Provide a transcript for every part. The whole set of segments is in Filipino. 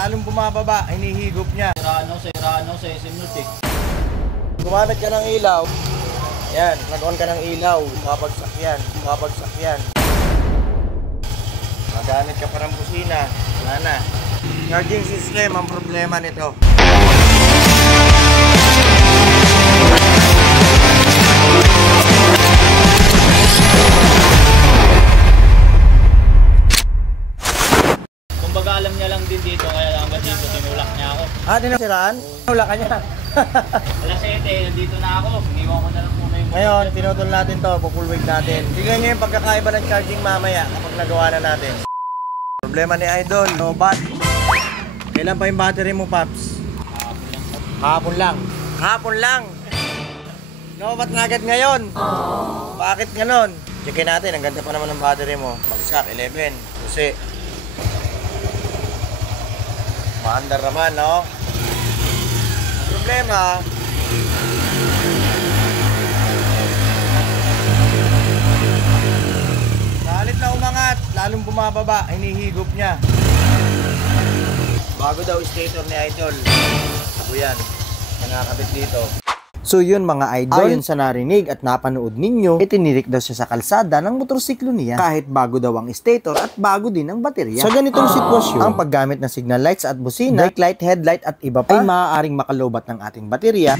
lalong bumababa, hinihigop niya. Sirano sa SM North eh. Gumamit ka ng ilaw. Yan, nag-on ka ng ilaw. Babagsak yan. Magamit ka pa ng busina. Wala na. Charging system ang problema nito. Kumbaga alam niya lang din dito, kaya hanggang dito tinulak niya ako. Tinasiraan? Tinulak ka niya. Alas 7, nandito na ako. Iniwan ko na lang muna yung... Ngayon, pinutol natin to, full weight natin. Tignan nyo yung pagkakaiba ng charging mamaya kapag nagawa na natin. Problema ni Idol, lobat. Kailan pa yung battery mo, Paps? Kahapon lang. Lobat na agad ngayon. Bakit ganon? Checkin natin, ang ganda pa naman ng battery mo. Bagsak, 11. Kasi maandar naman, no? Ang problema, halit na umangat, lalong bumababa, hinihigop niya. Bago daw stator ni Idol. Bago yan, nakakabit dito. So yun mga idol, ayon sa narinig at napanood ninyo, itinirik daw siya sa kalsada ng motorsiklo niya kahit bago daw ang stator at bago din ang baterya. Sa ganitong sitwasyon, ang paggamit ng signal lights at busina, brake light, headlight at iba pa ay maaaring makalobat ng ating baterya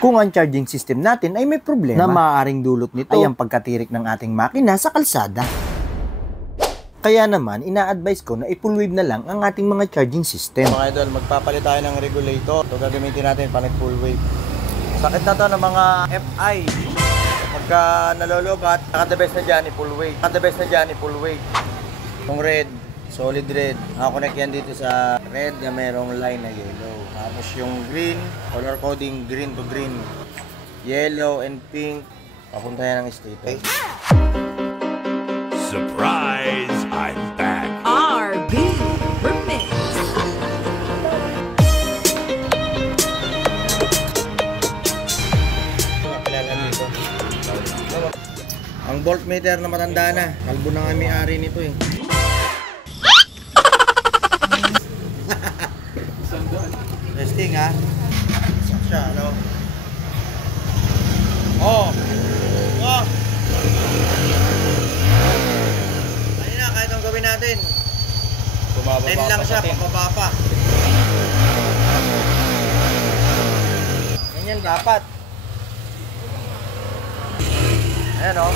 kung ang charging system natin ay may problema na maaaring dulot nito ay ang pagkatirik ng ating makina sa kalsada. Kaya naman, ina-advise ko na i-full wave na lang ang ating mga charging system. Mga idol, magpapalit tayo ng regulator. Ito gagamitin natin para full wave. Sakit na to ng mga FI. Pagka nalolobat, naka-the best na dyan, i-full wave. Yung red, solid red. Nakakonect yan dito sa red na merong line na yellow. Tapos yung green, color coding green to green. Yellow and pink, papunta yan ng stator. Surprise! I'm back! RB Remix! Ang voltmeter na matanda na. Kalbo na nga may-ari nito eh. Testing ha. Sak siya, ano? Oh! Ayun na, kahit ang gawin natin. 10 lang siya, pababa pa. Ganyan dapat. Ayan o.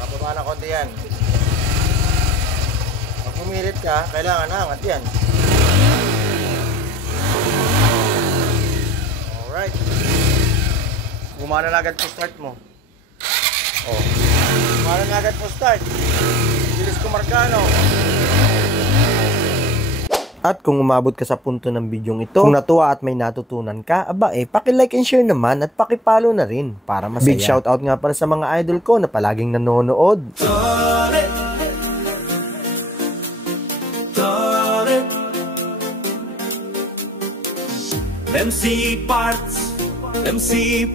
Pababa na konti yan. Pag pumilit ka, kailangan na angat yan. Alright. Gumana na agad po start mo. Oh. Gumana na agad po start. Bilis kumarka, no? At kung umabot ka sa punto ng bidyong ito, kung natuwa at may natutunan ka, aba paki-like and share naman at paki-follow na rin para masaya. Big shoutout nga para sa mga idol ko na palaging nanonood. MC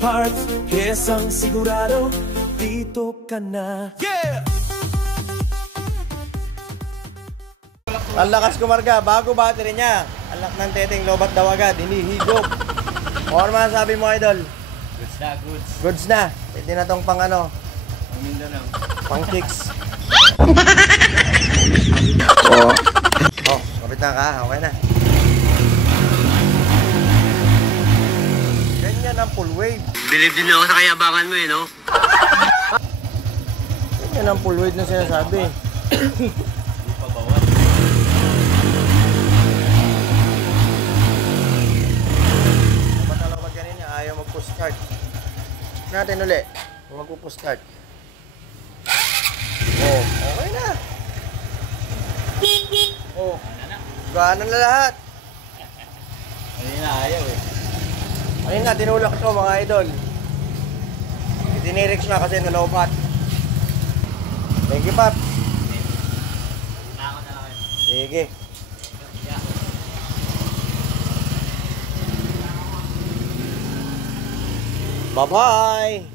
Parts, kesang sigurado, dito ka na. Yeah! Ang lakas kumarga, bago battery niya. Alak ng teteng lobat daw agad, hindi higop. O ano man sabi mo, idol? Goods na, goods. Goods na. Pwede na tong pang ano? Pang Mindanao. Pang kicks. Kapit na ka, okay na. Ganyan ang full wave. Believe din ako sa kayabangan mo no? Ganyan ang full wave na sinasabi. Mag-push start. Natin uli. Mag-push start. Oh, okay na. Oh, gana na lahat. Ayun na, ayaw eh. Ayun nga, tinulak ito mga idol. Itinirik siya kasi nalobat. Thank you, Pap. Sige. Bye-bye!